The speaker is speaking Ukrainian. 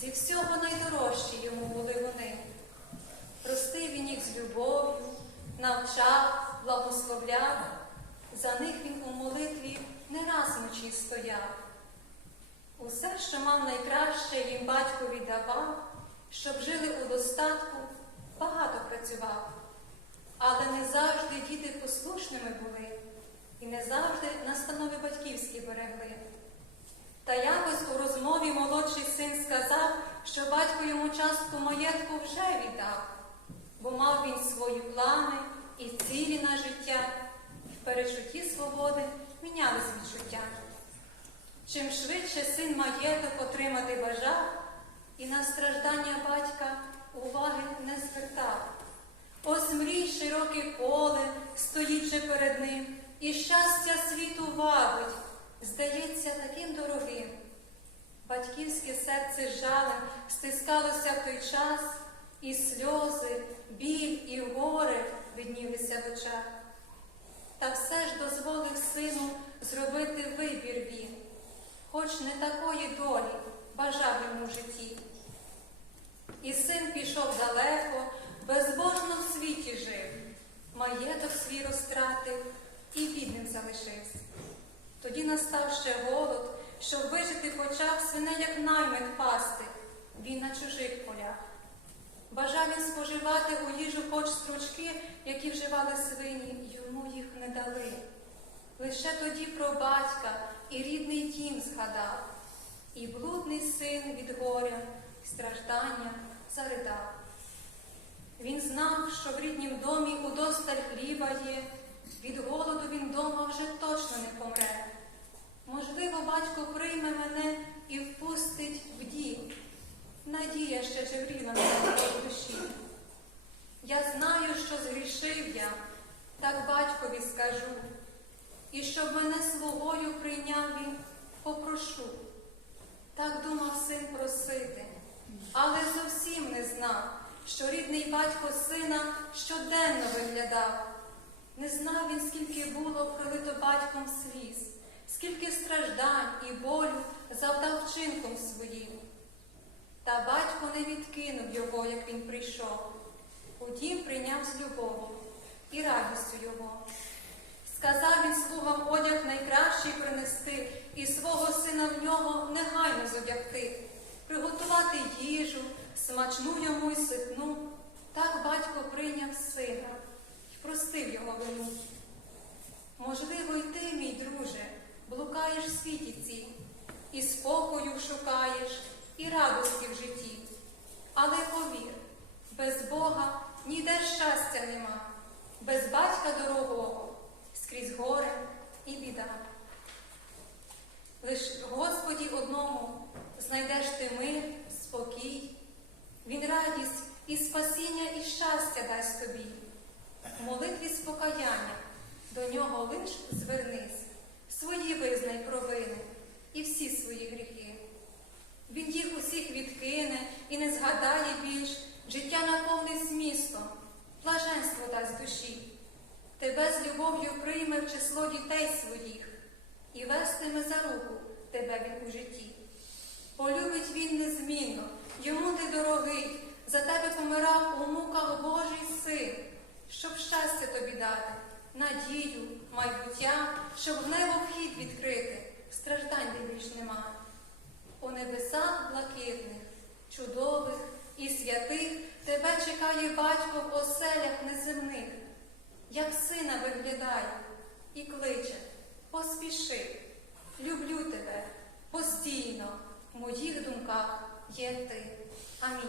зі всього найдорожчі йому були вони. Простив він їх з любов'ю, навчав, благословляв, за них він у молитві не раз вночі стояв. Усе, що мав найкраще, їм батько віддавав, щоб жили у достатку, багато працював. Але не завжди діти послушними були, і не завжди настанови батьківські берегли. Та якось у розмові молодший син сказав, що батько йому частку маєтку вже віддав, бо мав він свої плани і цілі на життя, і в перечутті свободи мінялись відчуття. Чим швидше син маєток отримати бажав, і на страждання батька уваги не звертав. Ось мрій широке поле, стоїть перед ним, і щастя світу вабить, здається таким дорогим. Батьківське серце жалем стискалося в той час, і сльози, біль і горе виднілися в очах. Та все ж дозволив сину зробити вибір він, хоч не такої долі бажав йому житті. І син пішов далеко, безбожно в світі жив, маєток свій розтратив і бідним залишився. Тоді настав ще голод, щоб вижити почав свине, як наймит пасти, він на чужих полях. Бажав він споживати у їжу хоч стручки, які вживали свині, йому їх не дали. Лише тоді про батька і рідний дім згадав, і блудний син від горя страждання заридав. Він знав, що в ріднім домі удосталь хліба є, від голоду він дома вже точно не помре. Можливо, батько прийме мене і впустить в дім. Надія ще жевріла на моїй душі. Я знаю, що згрішив я, так батькові скажу, і щоб мене слугою прийняв він, попрошу. Так думав син просити, але зовсім не знав, що рідний батько сина щоденно виглядав. Не знав він, скільки було пролито батьком сліз, скільки страждань і болю завдав вчинком своїм. Та батько не відкинув його, як він прийшов. Дім прийняв з любов'ю і радістю його. Сказав він слугам одяг найкращий принести, і свого сина в нього негайно зодягти, приготувати їжу, смачну йому й ситну. Так батько прийняв сина і простив його вину. Можливо, й ти, мій друже, блукаєш в світі ці, і спокою шукаєш, і радості в житті. Але повір, без Бога ніде щастя нема, без батька дорогого, скрізь горе і біда. Лиш Господі одному знайдеш ти мир, спокій, Він радість і спасіння, і щастя дасть тобі. Молитві з покаяння до нього лиш звернись, свої визнай провини і всі свої гріхи. Він їх усіх відкине і не згадає більш, життя наповнить змістом, блаженство дасть душі. Тебе з любов'ю прийме в число дітей своїх і вестиме за руку тебе він у житті. Полюбить він незмінно, йому ти дорогий, за тебе помирав у муках Божий син, щоб щастя тобі дати, надію, майбуття, щоб в небо вхід відкрити, страждань де більш нема. У небесах блакитних, чудових і святих тебе чекає батько в оселях неземних, як сина виглядає і кличе, поспіши, люблю тебе постійно, в моїх думках є ти. Амінь.